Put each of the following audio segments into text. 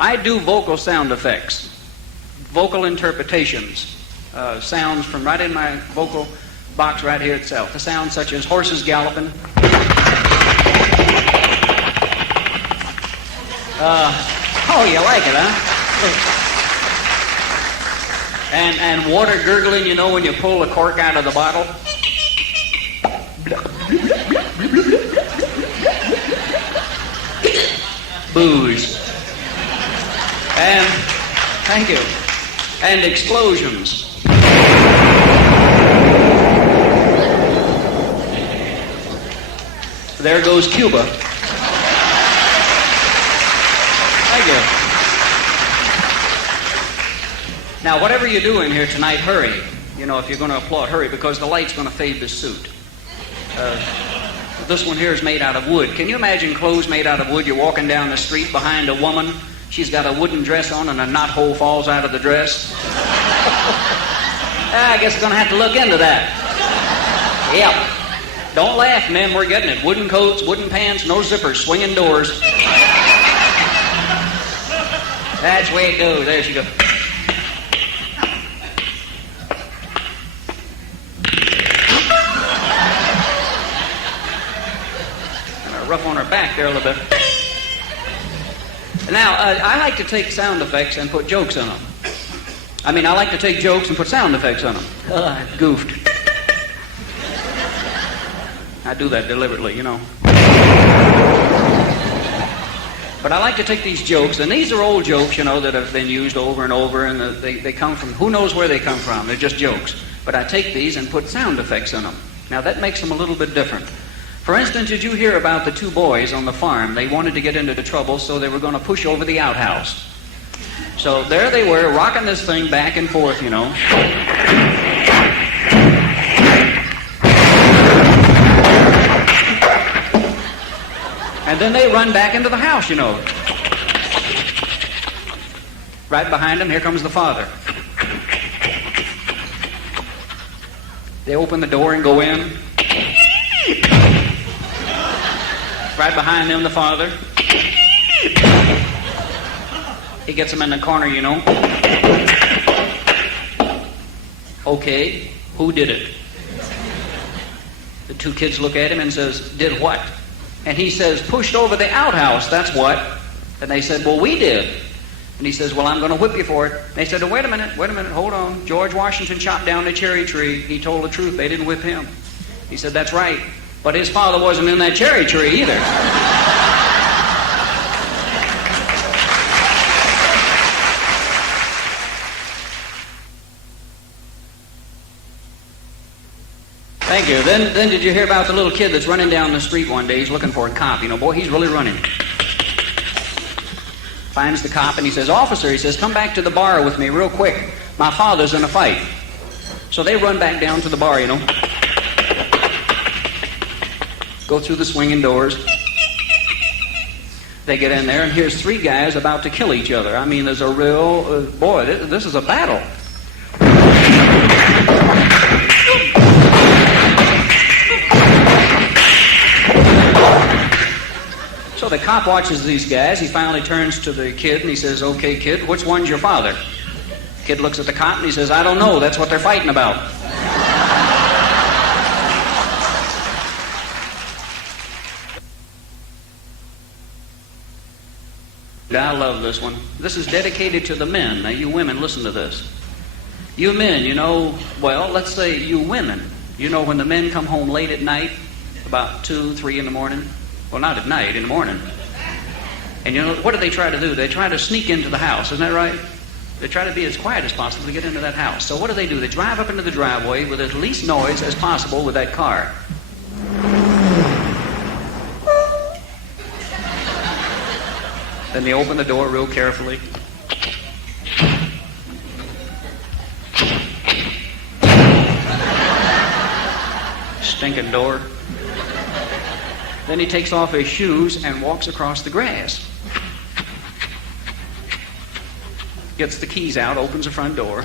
I do vocal sound effects, vocal interpretations, sounds from right in my vocal box right here itself. The sounds such as horses galloping. Oh, you like it, huh? And water gurgling, you know, when you pull the cork out of the bottle. Booze. And, thank you. And explosions. There goes Cuba. Thank you. Now, whatever you're doing here tonight, hurry. You know, if you're going to applaud, hurry, because the light's going to fade this suit. This one here is made out of wood. Can you imagine clothes made out of wood? You're walking down the street behind a woman. She's got a wooden dress on and a knothole falls out of the dress. I guess we're going to have to look into that. Yep. Don't laugh, men. We're getting it. Wooden coats, wooden pants, no zippers, swinging doors. That's the way it goes. There she goes. Rough on her back there a little bit. Now, I like to take sound effects and put jokes on them. I mean, I like to take jokes and put sound effects on them. I goofed. I do that deliberately, you know. But I like to take these jokes, and these are old jokes, you know, that have been used over and over, and they come from, who knows where they come from. They're just jokes. But I take these and put sound effects on them. Now, that makes them a little bit different. For instance, did you hear about the two boys on the farm? They wanted to get into the trouble, so they were going to push over the outhouse. So there they were, rocking this thing back and forth, you know. And then they run back into the house, you know. Right behind them, here comes the father. They open the door and go in. Right behind them, the father. He gets them in the corner, you know. Okay, who did it? The two kids look at him and says, did what? And he says, pushed over the outhouse, that's what. And they said, well, we did. And he says, well, I'm going to whip you for it. And they said, oh, wait a minute, hold on. George Washington chopped down the cherry tree. He told the truth, they didn't whip him. He said, that's right. But his father wasn't in that cherry tree either. Thank you. Then did you hear about the little kid that's running down the street one day? He's looking for a cop. You know, boy, he's really running. Finds the cop and he says, officer, he says, come back to the bar with me real quick. My father's in a fight. So they run back down to the bar, you know. Go through the swinging doors. They get in there, and here's three guys about to kill each other. I mean, there's a real... boy, this is a battle. So the cop watches these guys. He finally turns to the kid, and he says, okay, kid, which one's your father? The kid looks at the cop, and he says, I don't know. That's what they're fighting about. I love this one. This is dedicated to the men. Now, you women, listen to this. You men, you know, well, let's say you women, you know, when the men come home late at night, about 2, 3 in the morning, well, not at night, in the morning, and you know, what do they try to do? They try to sneak into the house, isn't that right? They try to be as quiet as possible to get into that house. So what do? They drive up into the driveway with as least noise as possible with that car. Then they open the door real carefully. Stinking door. Then he takes off his shoes and walks across the grass. Gets the keys out, opens the front door.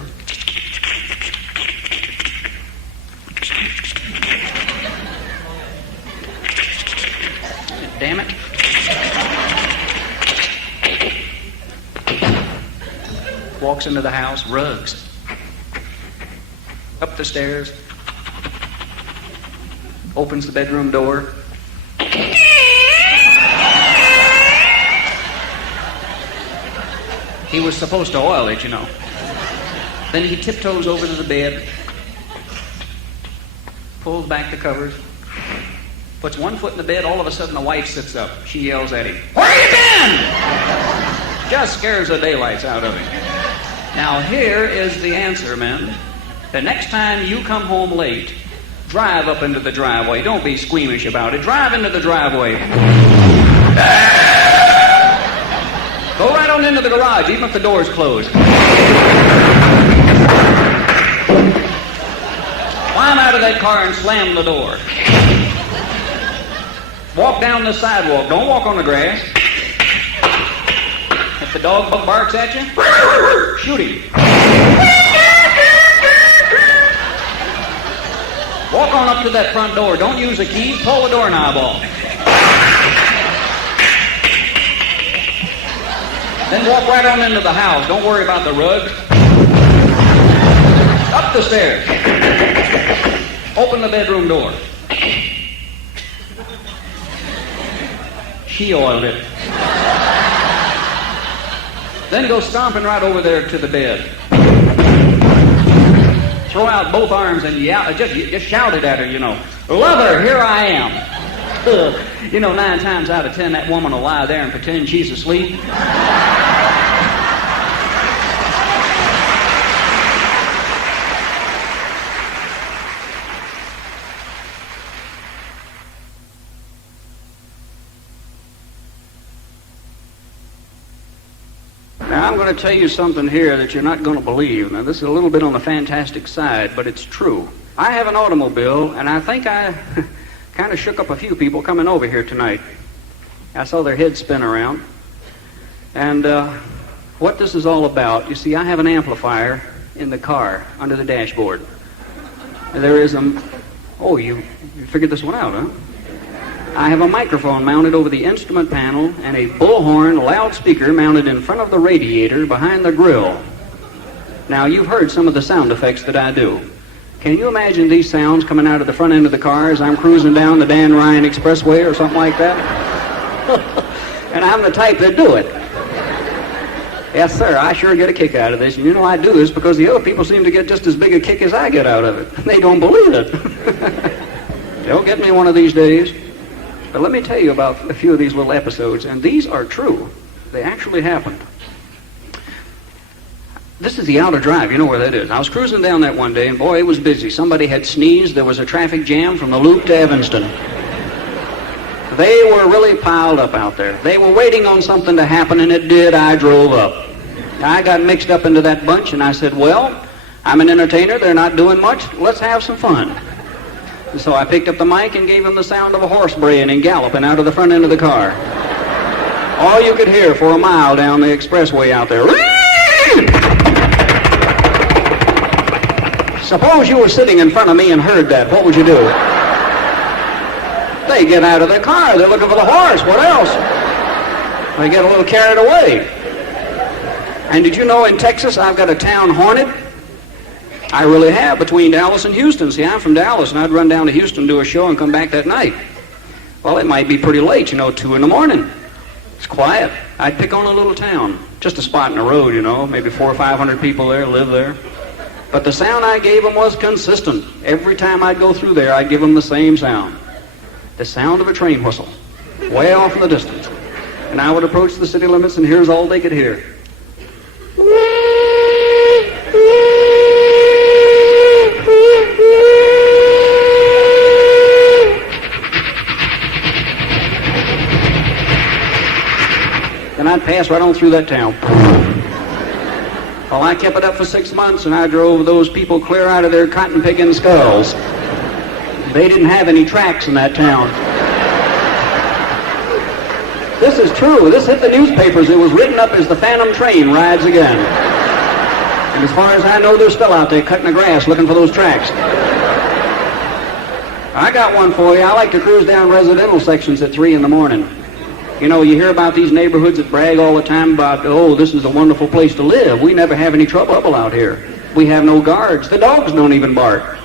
Damn it. walks into the house, rugs. Up the stairs, opens the bedroom door. He was supposed to oil it, you know. Then he tiptoes over to the bed, pulls back the covers, puts one foot in the bed. All of a sudden, the wife sits up. She yells at him, "Where you been?" Just scares the daylights out of him. Now, here is the answer, men. The next time you come home late, drive up into the driveway. Don't be squeamish about it. Drive into the driveway. Go right on into the garage, even if the door's closed. Climb out of that car and slam the door. Walk down the sidewalk. Don't walk on the grass. If the dog barks at you, shoot him. Walk on up to that front door. Don't use a key. Pull the doorknob off. Then walk right on into the house. Don't worry about the rugs. Up the stairs. Open the bedroom door. She oiled it. Then go stomping right over there to the bed. Throw out both arms and just shout it at her, you know. "Lover, here I am." You know, 9 times out of 10, that woman will lie there and pretend she's asleep. Now, I'm going to tell you something here that you're not going to believe. Now, this is a little bit on the fantastic side, but it's true. I have an automobile, and I think I kind of shook up a few people coming over here tonight. I saw their heads spin around. And what this is all about, you see, I have an amplifier in the car under the dashboard. There is oh, you figured this one out, huh? I have a microphone mounted over the instrument panel and a bullhorn loudspeaker mounted in front of the radiator behind the grill. Now, you've heard some of the sound effects that I do. Can you imagine these sounds coming out of the front end of the car as I'm cruising down the Dan Ryan Expressway or something like that? And I'm the type that do it. Yes, sir, I sure get a kick out of this. And you know I do this because the other people seem to get just as big a kick as I get out of it. They don't believe it. They'll get me one of these days. But let me tell you about a few of these little episodes, and these are true. They actually happened. This is the outer drive. You know where that is. I was cruising down that one day, and boy, it was busy. Somebody had sneezed. There was a traffic jam from the Loop to Evanston. They were really piled up out there. They were waiting on something to happen, and it did. I drove up. I got mixed up into that bunch, and I said, well, I'm an entertainer. They're not doing much. Let's have some fun. And so I picked up the mic and gave them the sound of a horse braying and galloping out of the front end of the car. All you could hear for a mile down the expressway out there. Suppose you were sitting in front of me and heard that. What would you do? They get out of their car. They're looking for the horse. What else? They get a little carried away. And did you know in Texas I've got a town hornet? I really have, between Dallas and Houston. See, I'm from Dallas, and I'd run down to Houston, do a show, and come back that night. Well, it might be pretty late, 2 in the morning. It's quiet. I'd pick on a little town, just a spot in the road, maybe 400 or 500 people there live there. But the sound I gave them was consistent. Every time I'd go through there, I'd give them the same sound. The sound of a train whistle, way off in the distance. And I would approach the city limits, and here's all they could hear. And I'd pass right on through that town. Well, I kept it up for 6 months, and I drove those people clear out of their cotton-picking skulls. They didn't have any tracks in that town. This is true. This hit the newspapers. It was written up as the Phantom Train rides again. And as far as I know, they're still out there cutting the grass looking for those tracks. I got one for you. I like to cruise down residential sections at 3 in the morning. You know, you hear about these neighborhoods that brag all the time about, oh, this is a wonderful place to live. We never have any trouble out here. We have no guards. The dogs don't even bark.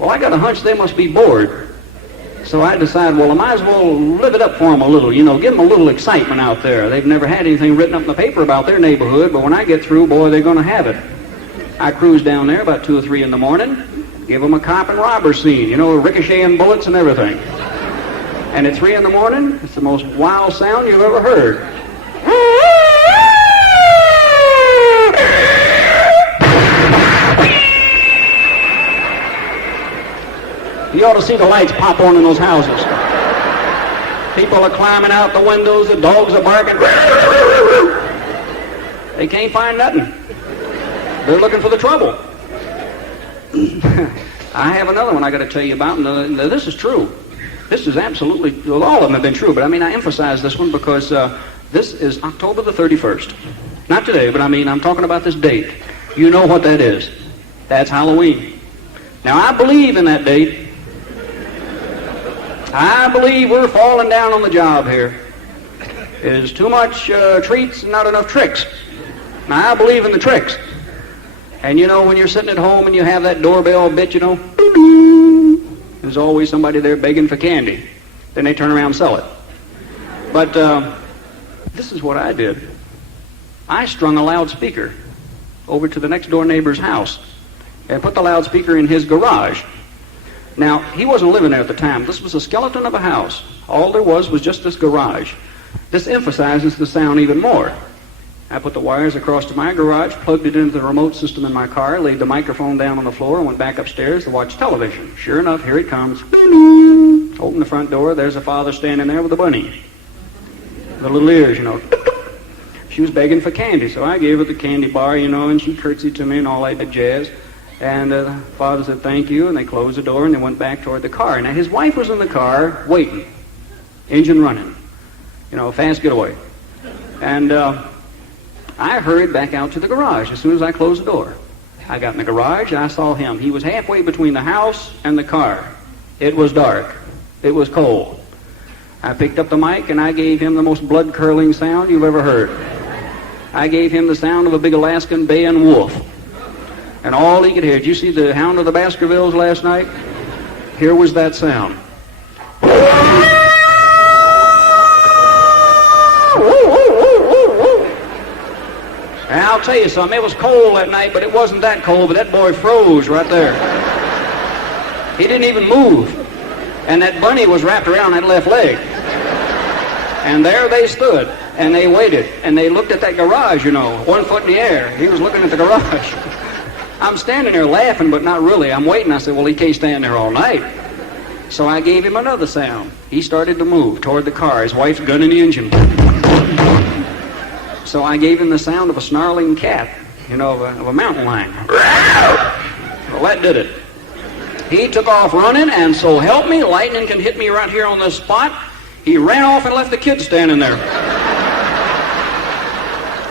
Well, I got a hunch they must be bored. So I decided, well, I might as well live it up for them a little, you know, give them a little excitement out there. They've never had anything written up in the paper about their neighborhood, but when I get through, boy, they're going to have it. I cruise down there about 2 or 3 in the morning, give them a cop and robber scene, you know, ricocheting bullets and everything. And at 3 in the morning, it's the most wild sound you've ever heard. You ought to see the lights pop on in those houses. People are climbing out the windows, the dogs are barking. They can't find nothing. They're looking for the trouble. I have another one I got to tell you about, and this is true. This is absolutely, well, all of them have been true, but I mean, I emphasize this one because this is October the 31st. Not today, but I mean, I'm talking about this date. You know what that is. That's Halloween. Now, I believe in that date. I believe we're falling down on the job here. There's too much treats and not enough tricks. Now, I believe in the tricks. And you know, when you're sitting at home and you have that doorbell bit, you know, there's always somebody there begging for candy. Then they turn around and sell it. But this is what I did. I strung a loudspeaker over to the next door neighbor's house and put the loudspeaker in his garage. Now, he wasn't living there at the time. This was a skeleton of a house. All there was just this garage. This emphasizes the sound even more. I put the wires across to my garage, plugged it into the remote system in my car, laid the microphone down on the floor, and went back upstairs to watch television. Sure enough, here it comes. Open the front door. There's a father standing there with a bunny. The little ears, you know. She was begging for candy, so I gave her the candy bar, you know, and she curtsied to me and all that jazz. And the father said, thank you, and they closed the door, and they went back toward the car. Now, his wife was in the car waiting, engine running, you know, fast getaway. And I hurried back out to the garage as soon as I closed the door. I got in the garage, and I saw him. He was halfway between the house and the car. It was dark. It was cold. I picked up the mic, and I gave him the most blood-curdling sound you've ever heard. I gave him the sound of a big Alaskan baying wolf. And all he could hear, did you see the Hound of the Baskervilles last night? Here was that sound. And I'll tell you something, it was cold that night, but it wasn't that cold, but that boy froze right there. He didn't even move. And that bunny was wrapped around that left leg. And there they stood, and they waited, and they looked at that garage, you know, 1 foot in the air. He was looking at the garage. I'm standing there laughing, but not really. I'm waiting. I said, well, he can't stand there all night. So I gave him another sound. He started to move toward the car. His wife's gunning the engine. So I gave him the sound of a snarling cat, you know, of a mountain lion. Well, that did it. He took off running, and so help me, lightning can hit me right here on this spot. He ran off and left the kid standing there.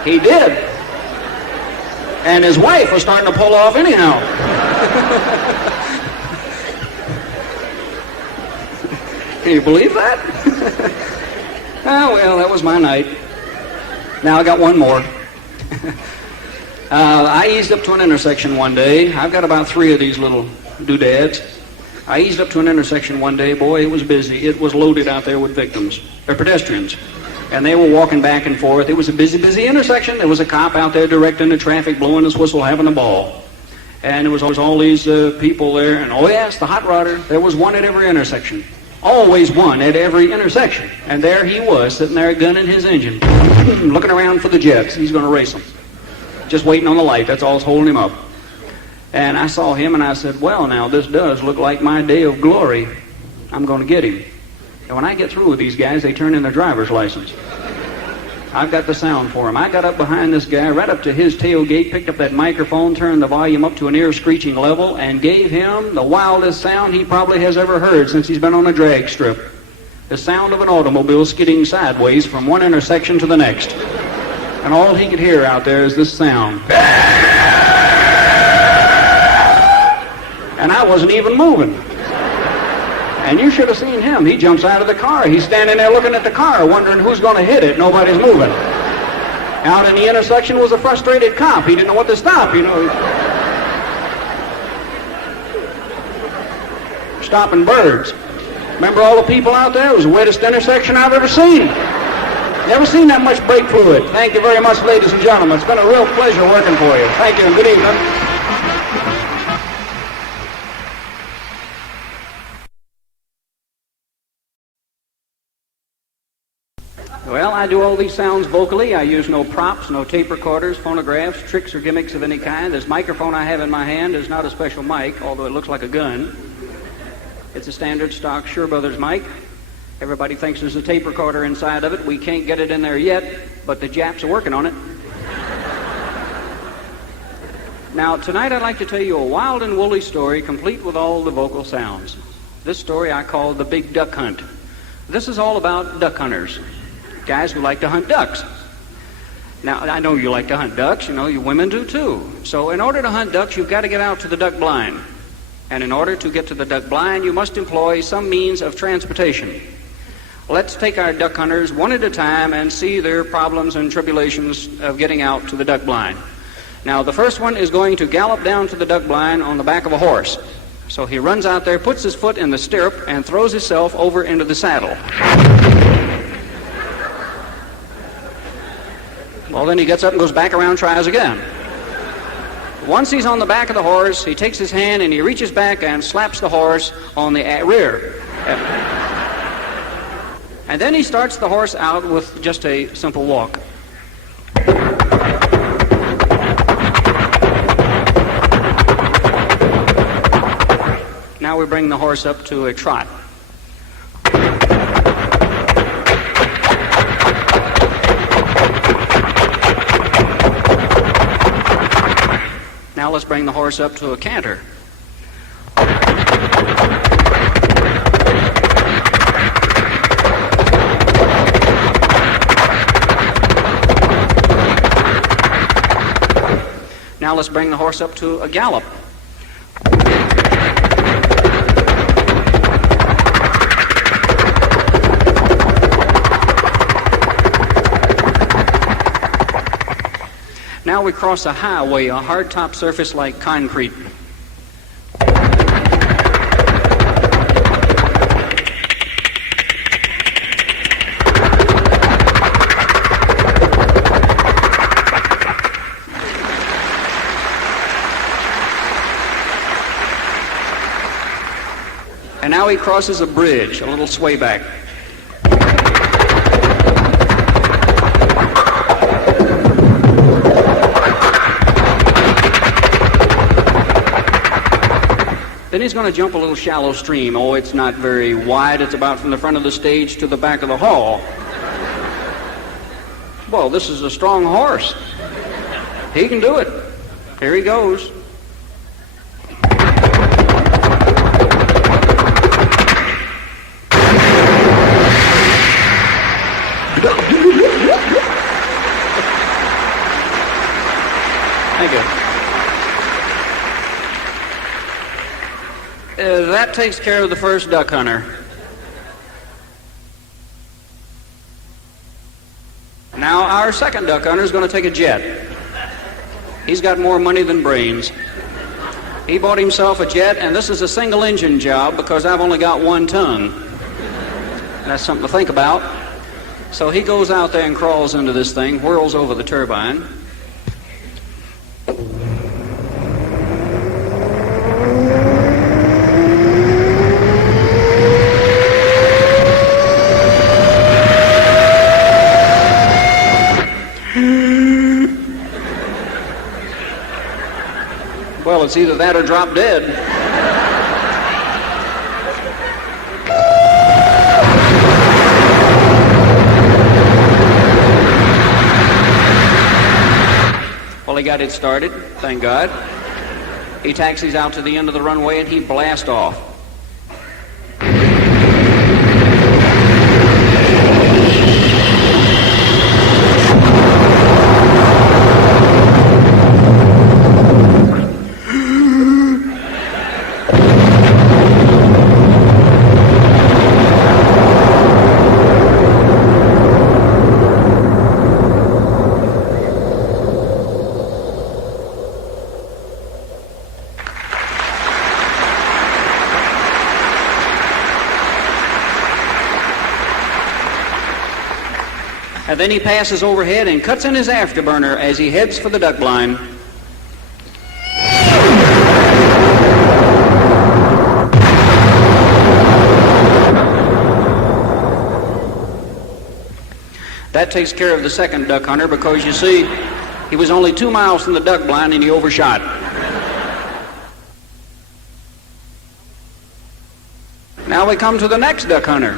He did. And his wife was starting to pull off anyhow. Can you believe that? Oh, well, that was my night. Now I got one more. I eased up to an intersection one day. I've got about 3 of these little doodads. I eased up to an intersection one day. Boy, it was busy. It was loaded out there with victims, or pedestrians. And they were walking back and forth. It was a busy, busy intersection. There was a cop out there directing the traffic, blowing his whistle, having a ball. And there was all these people there. And oh yes, the hot rodder. There was one at every intersection. Always one at every intersection. And there he was, sitting there gunning his engine, looking around for the jets. He's going to race them. Just waiting on the light. That's all that's holding him up. And I saw him and I said, well, now this does look like my day of glory. I'm going to get him. And when I get through with these guys, they turn in their driver's license. I've got the sound for him. I got up behind this guy, right up to his tailgate, picked up that microphone, turned the volume up to an ear-screeching level, and gave him the wildest sound he probably has ever heard since he's been on a drag strip. The sound of an automobile skidding sideways from one intersection to the next. And all he could hear out there is this sound. And I wasn't even moving. And you should have seen him. He jumps out of the car. He's standing there looking at the car, wondering who's going to hit it. Nobody's moving. Out in the intersection was a frustrated cop. He didn't know what to stop, you know. Stopping birds. Remember all the people out there? It was the wettest intersection I've ever seen. Never seen that much brake fluid. Thank you very much, ladies and gentlemen. It's been a real pleasure working for you. Thank you and good evening. Well, I do all these sounds vocally. I use no props, no tape recorders, phonographs, tricks, or gimmicks of any kind. This microphone I have in my hand is not a special mic, although it looks like a gun. It's a standard stock Shure Brothers mic. Everybody thinks there's a tape recorder inside of it. We can't get it in there yet, but the Japs are working on it. Now, tonight I'd like to tell you a wild and woolly story, complete with all the vocal sounds. This story I call The Big Duck Hunt. This is all about duck hunters, guys who like to hunt ducks. Now, I know you like to hunt ducks. You know, you women do too. So in order to hunt ducks, you've got to get out to the duck blind. And in order to get to the duck blind, you must employ some means of transportation. Let's take our duck hunters one at a time and see their problems and tribulations of getting out to the duck blind. Now, the first one is going to gallop down to the duck blind on the back of a horse. So he runs out there, puts his foot in the stirrup, and throws himself over into the saddle. Well, then he gets up and goes back around, tries again. Once he's on the back of the horse, he takes his hand and he reaches back and slaps the horse on the rear. And then he starts the horse out with just a simple walk. Now we bring the horse up to a trot. Now let's bring the horse up to a canter. Now let's bring the horse up to a gallop. Now we cross a highway, a hard-top surface like concrete. And now he crosses a bridge, a little swayback. Then he's going to jump a little shallow stream. Oh, it's not very wide. It's about from the front of the stage to the back of the hall. Well, this is a strong horse. He can do it. Here he goes. Thank you. That takes care of the first duck hunter. Now our second duck hunter is going to take a jet. He's got more money than brains. He bought himself a jet, and this is a single engine job because I've only got one tongue. That's something to think about. So he goes out there and crawls into this thing, whirls over the turbine. Well, it's either that or drop dead. Well, he got it started, thank God. He taxis out to the end of the runway and he blasts off. And then he passes overhead and cuts in his afterburner as he heads for the duck blind. That takes care of the second duck hunter because, you see, he was only 2 miles from the duck blind and he overshot. Now we come to the next duck hunter.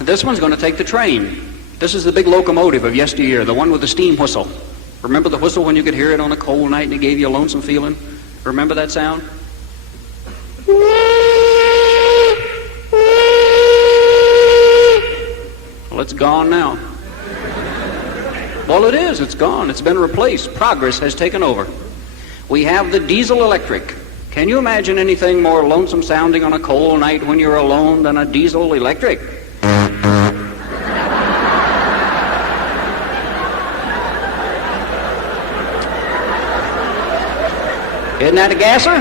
This one's going to take the train. This is the big locomotive of yesteryear, the one with the steam whistle. Remember the whistle when you could hear it on a cold night and it gave you a lonesome feeling? Remember that sound? Well, it's gone now. Well, it is. It's gone. It's been replaced. Progress has taken over. We have the diesel electric. Can you imagine anything more lonesome sounding on a cold night when you're alone than a diesel electric? Isn't that a gasser?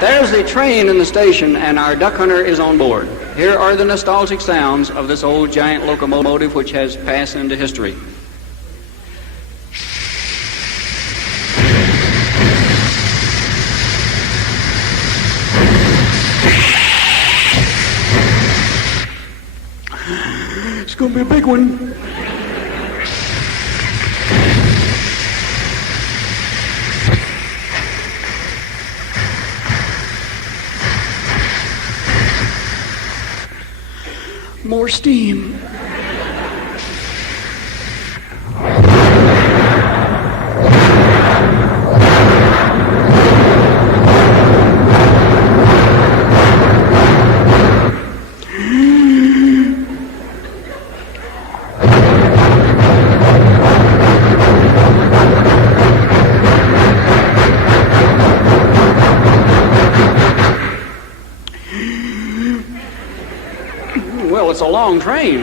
There's the train in the station, and our duck hunter is on board. Here are the nostalgic sounds of this old giant locomotive which has passed into history. It's going to be a big one. More steam. Well, it's a long train.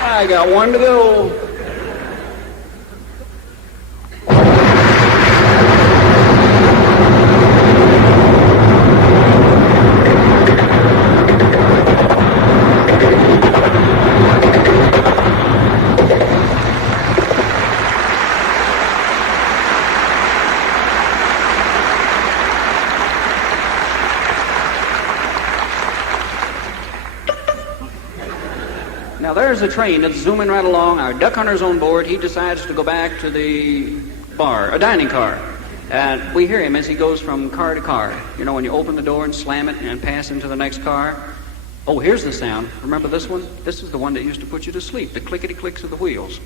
I got one to go. Now there's a train that's zooming right along. Our duck hunter's on board. He decides to go back to the bar, a dining car. And we hear him as he goes from car to car. You know, when you open the door and slam it and pass into the next car. Oh, here's the sound. Remember this one? This is the one that used to put you to sleep, the clickety-clicks of the wheels.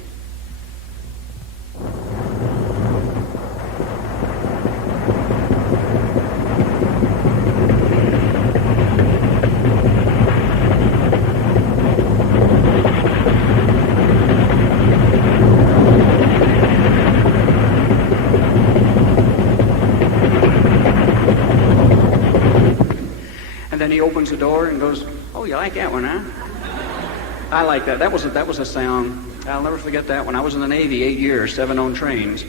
Then he opens the door and goes, "Oh, you like that one, huh?" I like that. That was a sound. I'll never forget that. When I was in the Navy, 8 years, 7 on trains.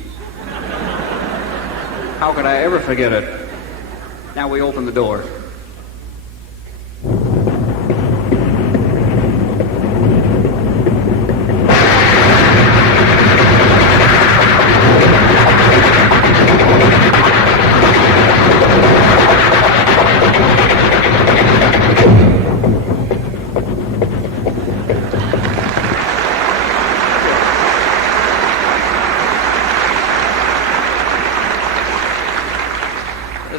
How could I ever forget it? Now we open the door.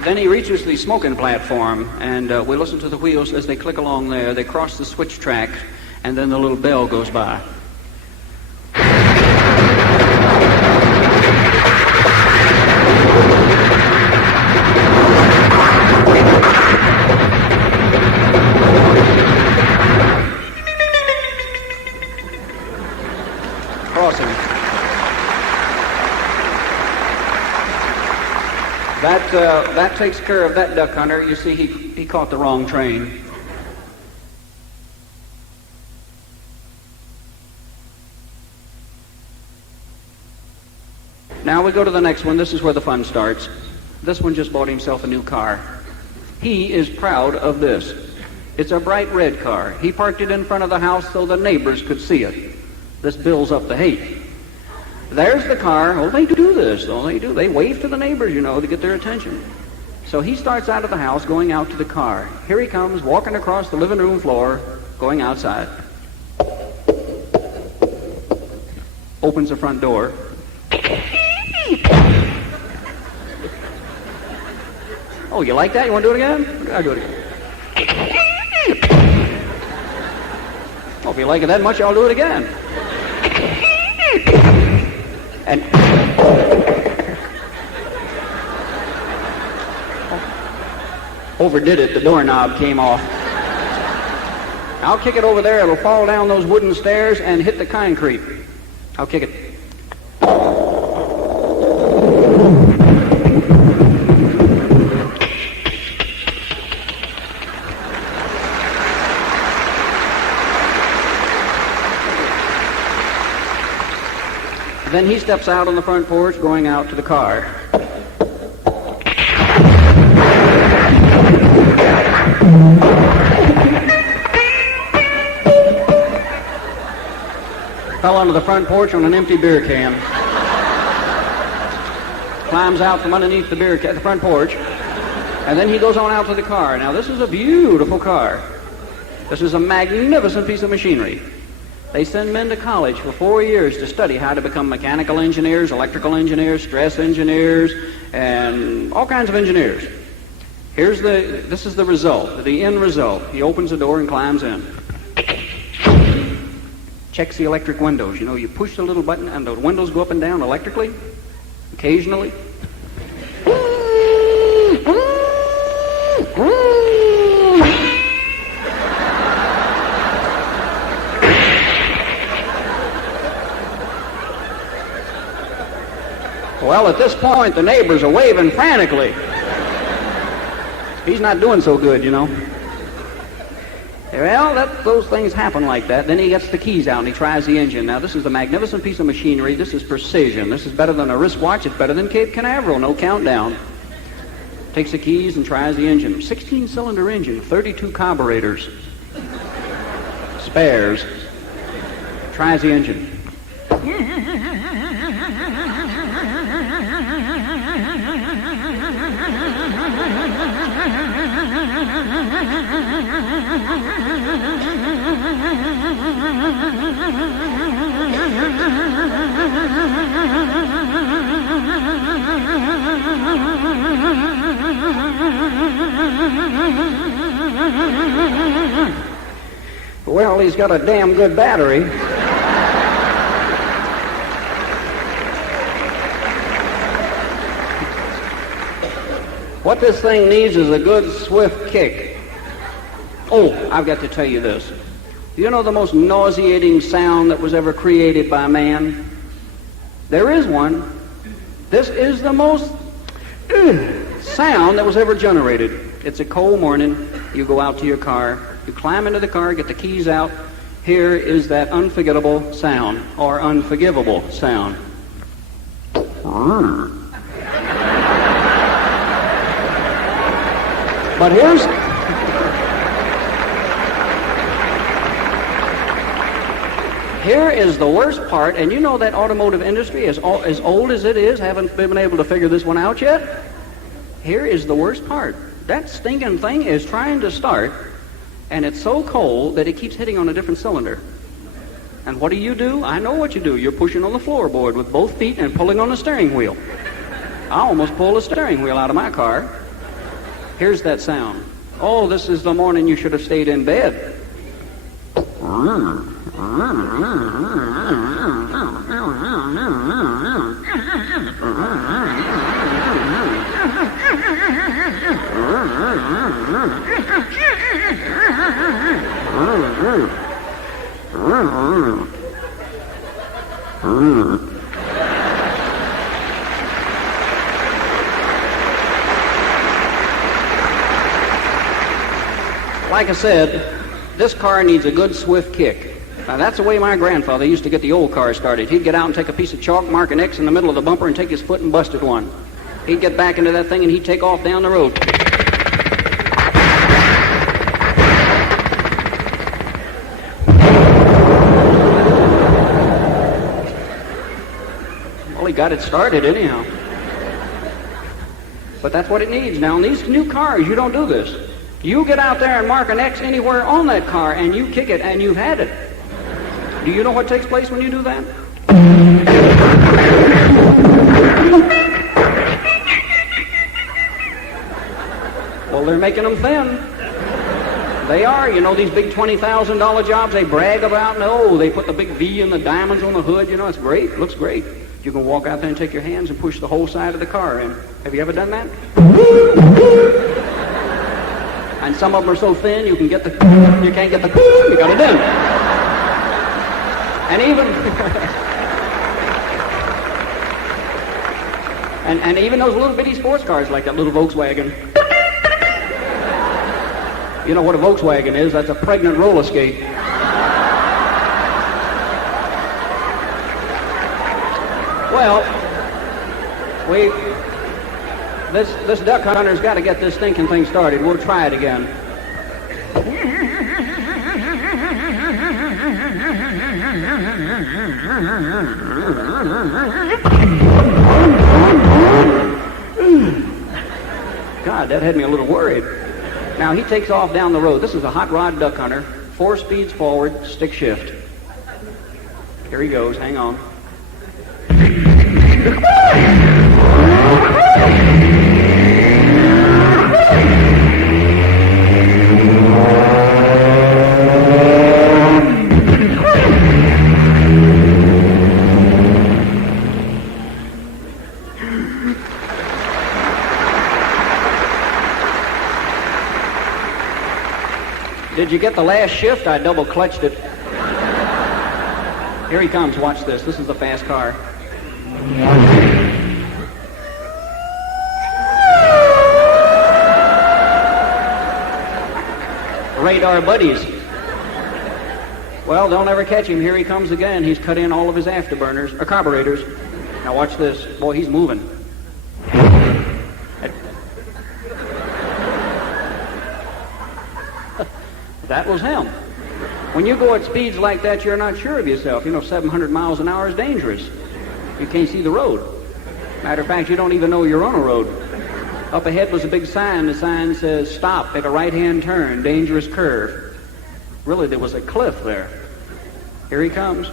Then he reaches the smoking platform, and we listen to the wheels as they click along there. They cross the switch track, and then the little bell goes by. Crossing. That takes care of that duck hunter. You see, he caught the wrong train. Now we go to the next one. This is where the fun starts. This one just bought himself a new car. He is proud of this. It's a bright red car. He parked it in front of the house so the neighbors could see it. This builds up the hate. There's the car. Oh, they do this. Oh, they do. They wave to the neighbors, to get their attention. So he starts out of the house, going out to the car. Here he comes, walking across the living room floor, going outside. Opens the front door. Oh, you like that? You want to do it again? I'll do it again. Oh, if you like it that much, I'll do it again. And overdid it. The doorknob came off. I'll kick it over there. It'll fall down those wooden stairs and hit the concrete. I'll kick it. Then he steps out on the front porch, going out to the car. Fell onto the front porch on an empty beer can. Climbs out from underneath the the front porch, and then he goes on out to the car. Now, this is a beautiful car. This is a magnificent piece of machinery. They send men to college for 4 years to study how to become mechanical engineers, electrical engineers, stress engineers, and all kinds of engineers. This is the result, the end result. He opens the door and climbs in. Checks the electric windows. You push the little button and the windows go up and down electrically, occasionally. Well, at this point, the neighbors are waving frantically. He's not doing so good, Well, those things happen like that. Then he gets the keys out and he tries the engine. Now, this is a magnificent piece of machinery. This is precision. This is better than a wristwatch. It's better than Cape Canaveral. No countdown. Takes the keys and tries the engine. 16-cylinder engine, 32 carburetors. Spares. Tries the engine. Well, he's got a damn good battery. What this thing needs is a good, swift kick. Oh, I've got to tell you this. You know the most nauseating sound that was ever created by man? There is one. This is the most sound that was ever generated. It's a cold morning. You go out to your car. You climb into the car, get the keys out. Here is that unforgettable sound, or unforgivable sound. But here is the worst part, and you know that automotive industry, as old as it is, haven't been able to figure this one out yet. Here is the worst part. That stinking thing is trying to start, and it's so cold that it keeps hitting on a different cylinder. And what do? I know what you do. You're pushing on the floorboard with both feet and pulling on the steering wheel. I almost pulled the steering wheel out of my car. Here's that sound. Oh, this is the morning you should have stayed in bed. Like I said, this car needs a good swift kick. Now, that's the way my grandfather used to get the old car started. He'd get out and take a piece of chalk, mark an X in the middle of the bumper, and take his foot and busted one. He'd get back into that thing, and he'd take off down the road. Well, he got it started anyhow. But that's what it needs now. In these new cars, you don't do this. You get out there and mark an X anywhere on that car, and you kick it, and you've had it. Do you know what takes place when you do that? Well, they're making them thin. They are. You know, these big $20,000 jobs they brag about? No, they put the big V and the diamonds on the hood. You know, it's great. It looks great. You can walk out there and take your hands and push the whole side of the car in. Have you ever done that? And some of them are so thin you can't get the you got it in. And even and even those little bitty sports cars like that little Volkswagen. You know what a Volkswagen is? That's a pregnant roller skate. Well, this duck hunter's got to get this stinking thing started. We'll try it again. God, that had me a little worried. Now, he takes off down the road. This is a hot rod duck hunter. 4 speeds forward, stick shift. Here he goes. Hang on. Did you get the last shift? I double clutched it. Here he comes. Watch this. This is the fast car. Radar buddies. Well, don't ever catch him. Here he comes again. He's cut in all of his afterburners, or carburetors. Now watch this. Boy, he's moving. That was him. When you go at speeds like that, you're not sure of yourself. You know, 700 miles an hour is dangerous. You can't see the road. Matter of fact, you don't even know you're on a road. Up ahead was a big sign. The sign says, "Stop at a right-hand turn, dangerous curve." Really, there was a cliff there. Here he comes.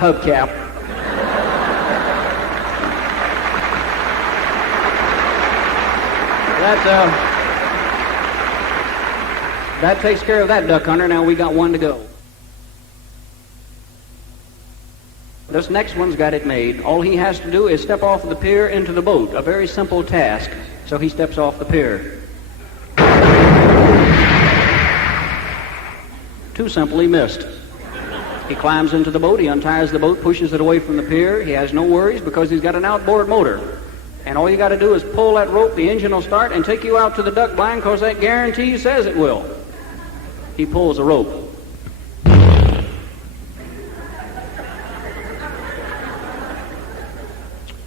Hubcap. That takes care of that duck hunter. Now we got one to go. This next one's got it made. All he has to do is step off the pier into the boat. A very simple task. So he steps off the pier. Too simple, he missed. He climbs into the boat, he unties the boat, pushes it away from the pier. He has no worries because he's got an outboard motor. And all you got to do is pull that rope, the engine will start and take you out to the duck blind because that guarantee says it will. He pulls the rope.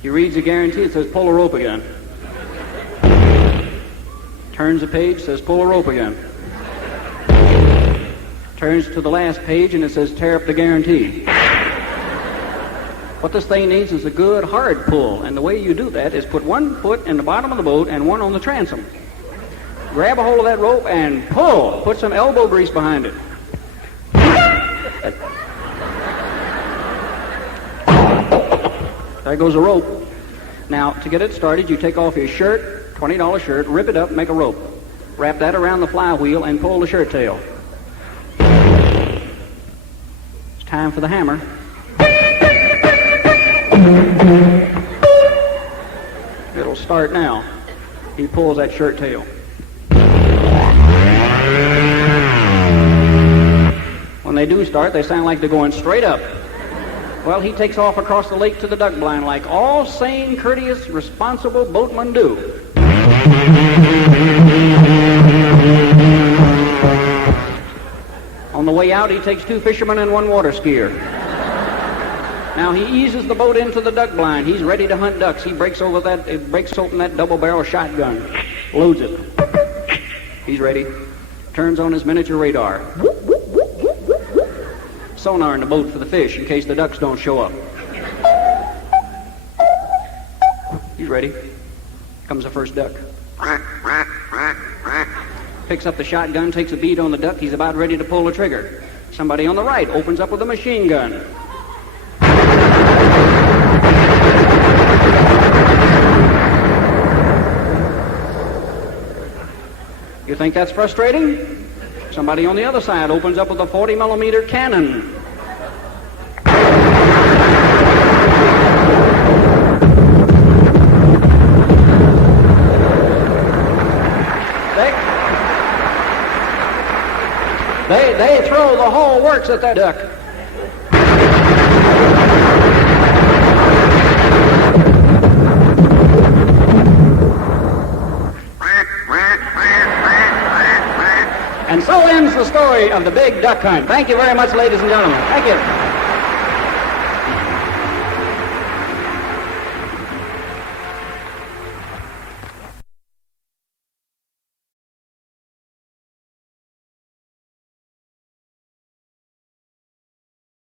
He reads the guarantee, it says pull the rope again. Turns the page, says pull the rope again. Turns to the last page and it says tear up the guarantee. What this thing needs is a good hard pull, and the way you do that is put one foot in the bottom of the boat and one on the transom. Grab a hold of that rope and pull. Put some elbow grease behind it. There goes the rope. Now, to get it started, you take off your shirt, $20 shirt, rip it up, make a rope. Wrap that around the flywheel and pull the shirt tail. It's time for the hammer. It'll start now. He pulls that shirt tail. When they do start, they sound like they're going straight up. Well, he takes off across the lake to the duck blind like all sane, courteous, responsible boatmen do. On the way out, he takes 2 fishermen and 1 water skier. Now he eases the boat into the duck blind. He's ready to hunt ducks. He breaks open that double-barrel shotgun, loads it. He's ready. Turns on his miniature radar. Sonar in the boat for the fish in case the ducks don't show up. He's ready. Comes the first duck. Picks up the shotgun, takes a bead on the duck. He's about ready to pull the trigger. Somebody on the right opens up with a machine gun. You think that's frustrating? Somebody on the other side opens up with a 40-millimeter cannon. They throw the whole works at that duck. And so ends the story of the Big Duck Hunt. Thank you very much, ladies and gentlemen. Thank you.